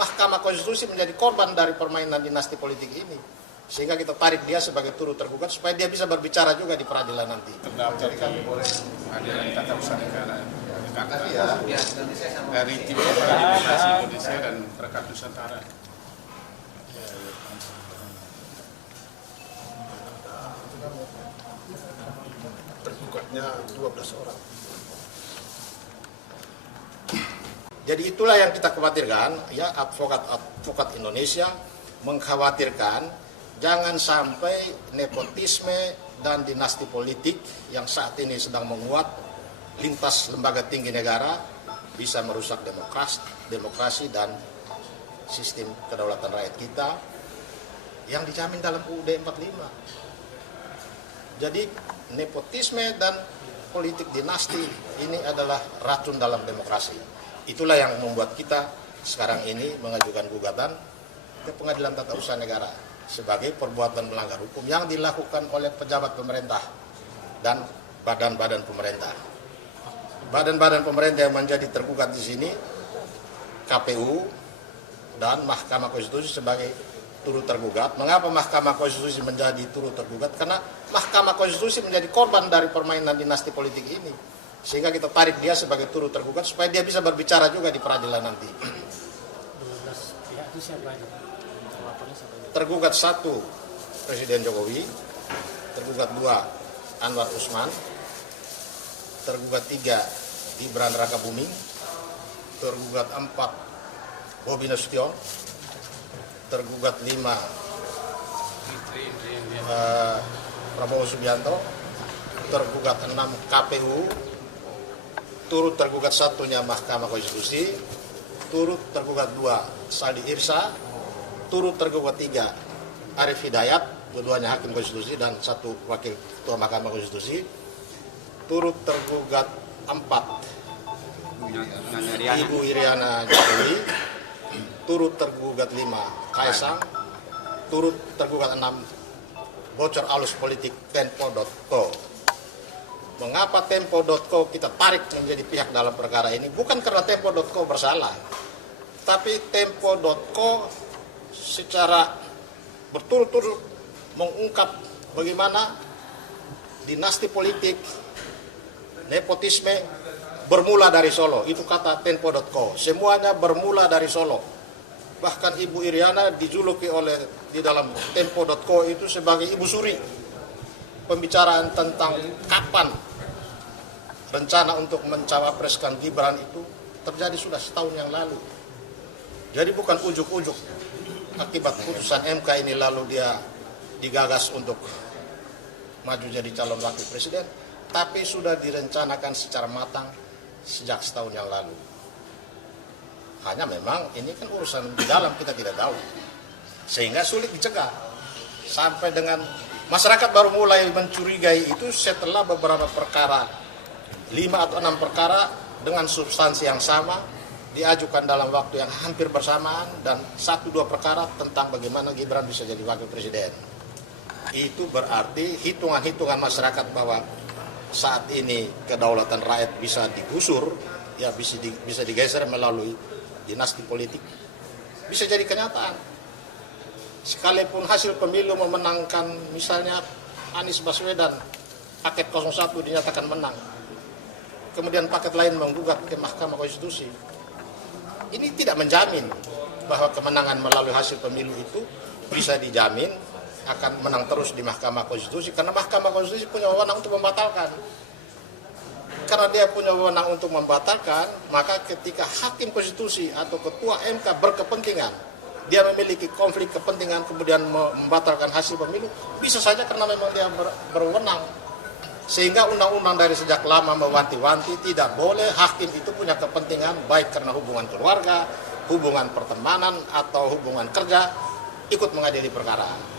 Mahkamah Konstitusi menjadi korban dari permainan dinasti politik ini. Sehingga kita tarik dia sebagai turut tergugat supaya dia bisa berbicara juga di peradilan nanti. Terdaftar di Pengadilan Tata Usaha Negara dari tim Demokrasi Indonesia dan Perkat Nusantara. Tergugatnya 12 orang. Jadi itulah yang kita khawatirkan, ya, advokat Indonesia mengkhawatirkan jangan sampai nepotisme dan dinasti politik yang saat ini sedang menguat lintas lembaga tinggi negara bisa merusak demokrasi dan sistem kedaulatan rakyat kita yang dijamin dalam UUD 45. Jadi nepotisme dan politik dinasti ini adalah racun dalam demokrasi. Itulah yang membuat kita sekarang ini mengajukan gugatan ke Pengadilan Tata Usaha Negara sebagai perbuatan melanggar hukum yang dilakukan oleh pejabat pemerintah dan badan-badan pemerintah. Badan-badan pemerintah yang menjadi tergugat di sini KPU dan Mahkamah Konstitusi sebagai turut tergugat. Mengapa Mahkamah Konstitusi menjadi turut tergugat? Karena Mahkamah Konstitusi menjadi korban dari permainan dinasti politik ini. Sehingga kita tarik dia sebagai turut tergugat supaya dia bisa berbicara juga di peradilan nanti. 12 pihak itu siapa aja? Tergugat 1 Presiden Jokowi, tergugat 2 Anwar Usman, tergugat 3 Gibran Rakabuming, tergugat 4 Bobi Nasution, tergugat 5 Prabowo Subianto, tergugat 6 KPU, turut tergugat 1-nya Mahkamah Konstitusi, turut tergugat 2 Saldi Irsa, turut tergugat 3 Arief Hidayat, keduanya hakim konstitusi dan 1 wakil ketua Mahkamah Konstitusi, turut tergugat 4 Ibu Iriana Jokowi, turut tergugat 5 Kaisang, turut tergugat 6 bocor alus politik Tempo.co. Mengapa Tempo.co kita tarik menjadi pihak dalam perkara ini? Bukan karena Tempo.co bersalah, tapi Tempo.co secara berturut-turut mengungkap bagaimana dinasti politik, nepotisme bermula dari Solo. Itu kata Tempo.co. Semuanya bermula dari Solo. Bahkan Ibu Iriana dijuluki di dalam Tempo.co itu sebagai Ibu Suri. Pembicaraan tentang kapan rencana untuk mencawapreskan Gibran itu terjadi sudah setahun yang lalu. Jadi bukan ujuk-ujuk akibat putusan MK ini lalu dia digagas untuk maju jadi calon wakil presiden, tapi sudah direncanakan secara matang sejak setahun yang lalu. Hanya memang ini kan urusan di dalam kita tidak tahu, sehingga sulit dicegah. Sampai dengan masyarakat baru mulai mencurigai itu setelah beberapa perkara, 5 atau 6 perkara dengan substansi yang sama diajukan dalam waktu yang hampir bersamaan dan 1-2 perkara tentang bagaimana Gibran bisa jadi wakil presiden. Itu berarti hitungan-hitungan masyarakat bahwa saat ini kedaulatan rakyat bisa digusur, ya bisa digeser melalui dinasti politik, bisa jadi kenyataan. Sekalipun hasil pemilu memenangkan misalnya Anies Baswedan, paket 01 dinyatakan menang, kemudian paket lain menggugat ke Mahkamah Konstitusi, ini tidak menjamin bahwa kemenangan melalui hasil pemilu itu bisa dijamin akan menang terus di Mahkamah Konstitusi, karena Mahkamah Konstitusi punya wewenang untuk membatalkan. Karena dia punya wewenang untuk membatalkan, maka ketika hakim konstitusi atau ketua MK berkepentingan, dia memiliki konflik kepentingan kemudian membatalkan hasil pemilu, bisa saja karena memang dia berwenang. Sehingga undang-undang dari sejak lama mewanti-wanti tidak boleh hakim itu punya kepentingan baik karena hubungan keluarga, hubungan pertemanan atau hubungan kerja ikut mengadili perkara.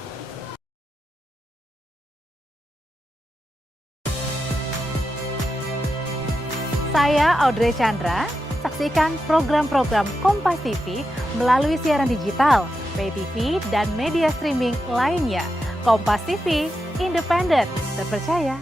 Saya Audrey Chandra, saksikan program-program Kompas TV melalui siaran digital, pay TV, dan media streaming lainnya. Kompas TV, independen, terpercaya,